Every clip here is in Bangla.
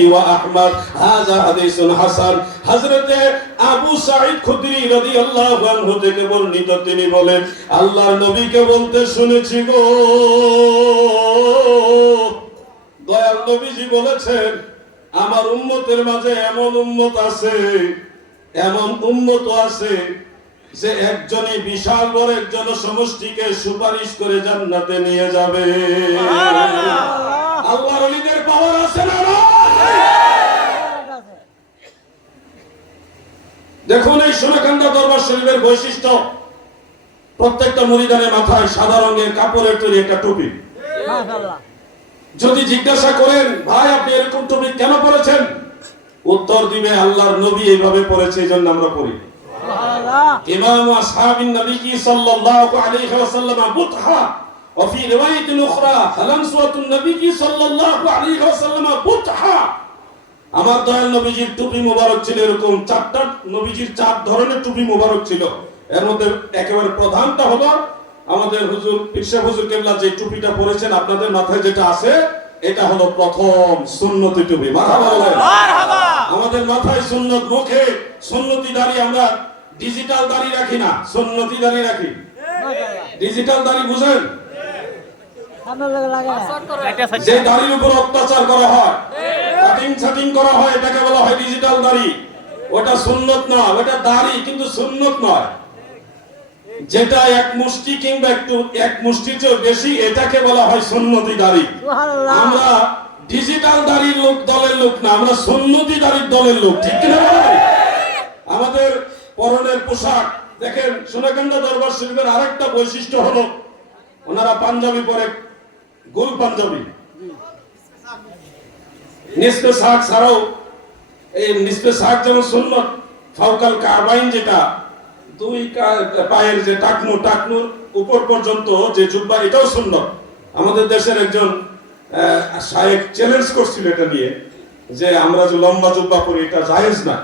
وأحمد هذا حديث حسن হযরতে আবু সাঈদ খুদরি রাদিয়াল্লাহু আনহু থেকে বর্ণিত তিনি বলেন আল্লাহর নবীকে বলতে শুনেছি গো দয়াল নবীজি বলেছেন আমার উম্মতের মাঝে এমন উম্মত আছে এমন উম্মত আছে যে একজনই বিশাল বড় একজন সমষ্টিকে সুপারিশ করে জান্নাতে নিয়ে যাবে আল্লাহর ওলিদের পাওয়ার আছে না নাই? দেখুন এই সোনাকান্দা দরবার শরীফের বৈশিষ্ট্য প্রত্যেকটা মরিদানের মাথায় সাদা রঙের কাপড়ের তৈরি একটা টুপি। যদি জিজ্ঞাসা করেন ভাই আপনি এরকম টুপি কেন পরেছেন? উত্তর দিবে আল্লাহর নবী এইভাবে পড়েছে এই জন্য আমরা পড়ি ইমাম আসহাবিন নবী কি সাল্লাল্লাহু আলাইহি ওয়াসাল্লাম বুতহা? وفي رواية أخرى فلنسوة النبي صلى الله عليه وسلم بطحا আমার দয়াল নবীজির টুপি মোবারক ছিল এরকম চারটা নবীজির চার ধরনের টুপি মোবারক ছিল এর মধ্যে একেবারে প্রধানটা হলো আমাদের হুজুর পিরসা হুজুর কেবলা যে টুপিটা পরেছেন আপনাদের মাথায় যেটা আছে এটা হলো প্রথম সুন্নতি টুপি মারহাবা বলেন। আমাদের মাথায় সুন্নত মুখে সুন্নতি দাড়ি আমরা ডিজিটাল দাড়ি রাখি না সুন্নতি দাড়ি রাখি ডিজিটাল দাড়ি বুঝেন যে দাড়ির উপর অত্যাচার করা হয় কাটিং ছাটিং করা হয় এটাকে বলা হয় ডিজিটাল দাড়ি। ওটা সুন্নত নয় ওটা দাড়ি কিন্তু সুন্নত নয়। যেটা এক মুষ্টি কিংবা একটু এক মুষ্টির চেয়ে বেশি এটাকে বলা হয় সুন্নতি দাড়ি। আমরা ডিজিটাল দাড়ির লোক দলের লোক না আমরা সুন্নতি দাড়ির দলের লোক ঠিক কিনা আমাদের পরনের পোশাক দেখেন সোনাকান্দা দরবার শরীফের আরেকটা বৈশিষ্ট্য হলো ওনারা পাঞ্জাবি পরে গোল পাঞ্জাবি। নিসপে শাক ছাড়াও, এই নিসপে শাক যেমন সুন্নত ফাউকাল কারবাইন যেটা, দুই পায়ের যে টাকনু, টাকনুর উপর পর্যন্ত যে জুব্বা, এটাও সুন্নত। আমাদের দেশের একজন শায়েক চ্যালেঞ্জ করছিল এটা নিয়ে, যে আমরা যে লম্বা জুব্বা পরি, এটা জায়েজ না।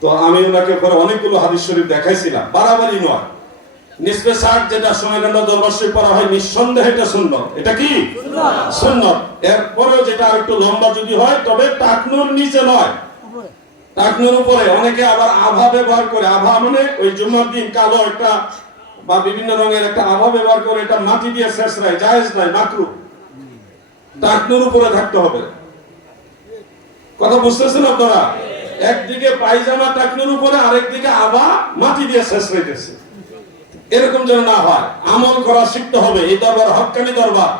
তো আমি ওনাকে পরে অনেকগুলো হাদিস শরীফ দেখাইছিলাম। বাড়াবাড়ি নয়। নিসবে শাক যেটা সময়কান্ড দরবার পড়া হয় নিঃসন্দেহে এটা সুন্নত। এটা কি? সুন্নত। এরপরেও যেটা আর একটু লম্বা যদি হয় তবে টাকনুর নিচে নয়। টাকনুর উপরে। অনেকে আবার আভা ব্যবহার করে। আভা মানে ওই জুম্মার দিন কালো একটা বা বিভিন্ন রঙের একটা আভা ব্যবহার করে এটা মাটি দিয়ে শেষ নাই জায়েজ নাই মাকরু। টাকনুর উপরে থাকতে হবে। কথা বুঝতেছেন আপনারা? একদিকে পায়জামা টাকনুর উপরে আরেকদিকে আভা মাটি দিয়ে শেষ হইতেছে। এরকম যেন না হয়। আমল করা শিখতে হবে। এই দরবার হক্কানি দরবার।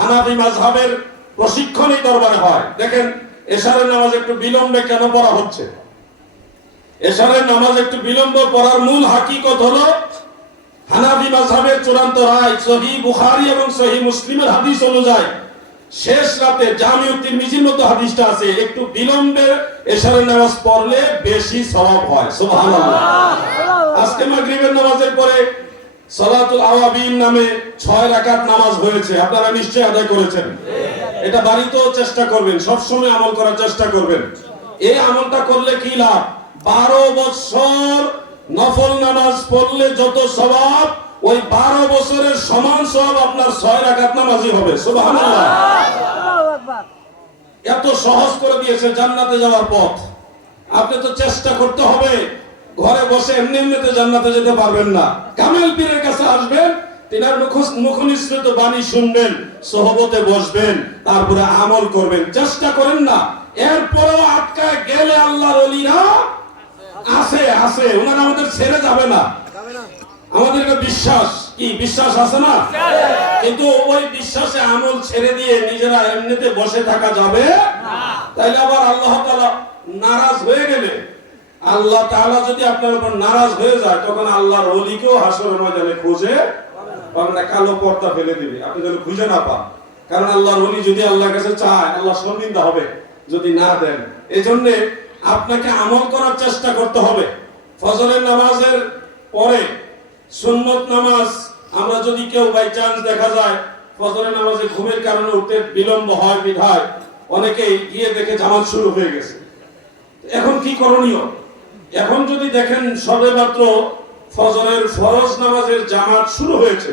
হানাফি মাযহাবের প্রশিক্ষণ এই দরবারে হয়। দেখেন, এশারের নামাজ একটু বিলম্বে কেন পড়া হচ্ছে? এশারের নামাজ একটু বিলম্ব পড়ার মূল হাকিকত হলো হানাফি মাযহাবের চূড়ান্ত রায় সহি বুখারী এবং সহি মুসলিমের হাদিস অনুযায়ী শেষ রাতে জামি জামিউত তিরমিজির মতো হাদিসটা আছে, একটু বিলম্বে এশারের নামাজ পড়লে বেশি সওয়াব হয়। সুবহানাল্লাহ। আজকে মাগরিবের নামাজের পরে সালাতুল আওয়াবিন নামে ছয় রাকাত নামাজ হয়েছে। আপনারা নিশ্চয়ই আদায় করেছেন। এটা বাড়িতেও চেষ্টা করবেন সব সময় আমল করার চেষ্টা করবেন। এই আমলটা করলে কি লাভ? বারো বছর নফল নামাজ পড়লে যত স্বভাব ওই বারো বছরের সমান সব আপনার ছয় রাকাত নামাজই হবে। এত সহজ করে দিয়েছে জান্নাতে যাওয়ার পথ। আপনি তো চেষ্টা করতে হবে। ঘরে বসে এমনি এমনিতে জান্নাতে যেতে পারবেন না। কামেল পীরের কাছে আসবেন, তিনার মুখ- মুখনিসৃত বাণী শুনবেন, সহবতে বসবেন, তারপরে আমল করবেন। চেষ্টা করেন না, এরপরেও গেলে আল্লাহর অলিরা আছে আছে। ওনারা আমাদের ছেড়ে যাবে না। আমাদের একটা বিশ্বাস, কি বিশ্বাস আছে না? কিন্তু ওই বিশ্বাসে আমল ছেড়ে দিয়ে নিজেরা এমনিতে বসে থাকা যাবে তাইলে আবার আল্লাহ তাআলা নারাজ হয়ে গেলে আল্লাহ তাআলা যদি আপনার উপর নারাজ হয়ে যায়, তখন আল্লাহর ওলিকেও হাসরের ময়দানে খুঁজে পাবেন কালো পর্দা ফেলে দিবে। আপনি যেন খুঁজে না পান। কারণ আল্লাহর ওলি যদি আল্লাহর কাছে চায়, আল্লাহ শর্মিন্দা হবে যদি না দেন। এজন্য আপনাকে আমল করার চেষ্টা করতে হবে। ফজরের নামাজের পরে সুন্নত নামাজ, আমরা যদি কেউ বাই চান্স দেখা যায়, ফজরের নামাজে ঘুমের কারণে উঠতে বিলম্ব হয়, বিধায়, অনেকেই গিয়ে দেখে জামাত শুরু হয়ে গেছে। এখন কি করণীয়? এখন যদি দেখেন সবে মাত্র ফজরের ফরজ নামাজের জামাত শুরু হয়েছে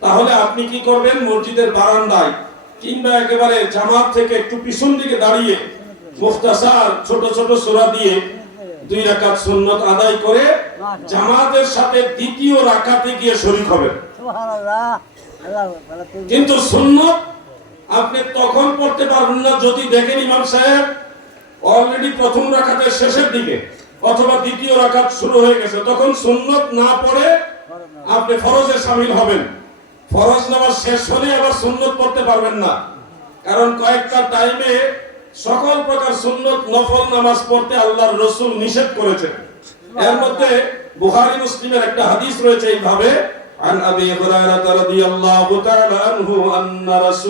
তাহলে আপনি কি করবেন? মসজিদের বারান্দায় কিংবা একেবারে জামাত থেকে একটু পিছন দিকে দাঁড়িয়ে মুখতাসার ছোট ছোট সূরা দিয়ে দুই রাকাত সুন্নত আদায় করে জামাতের সাথে দ্বিতীয় রাকাতে গিয়ে শরীক হবেন। কিন্তু সুন্নত আপনি তখন পড়তে পারবেন না যদি দেখেন ইমাম সাহেব অলরেডি প্রথম রাকাতের শেষের দিকে অথবা দ্বিতীয় রাকাত শুরু হয়ে গেছে তখন সুন্নত না পড়ে আপনি ফরজে শামিল হবেন ফরজ নামাজ শেষ হলে আবার সুন্নত পড়তে পারবেন না কারণ কয়েকটা টাইমে সকল প্রকার সুন্নত নফল নামাজ পড়তে আল্লাহর রসুল নিষেধ করেছেন এর মধ্যে বুখারী মুসলিমের একটা হাদিস রয়েছে এইভাবে عن ابي هريره رضي الله تعالى عنه ان رسول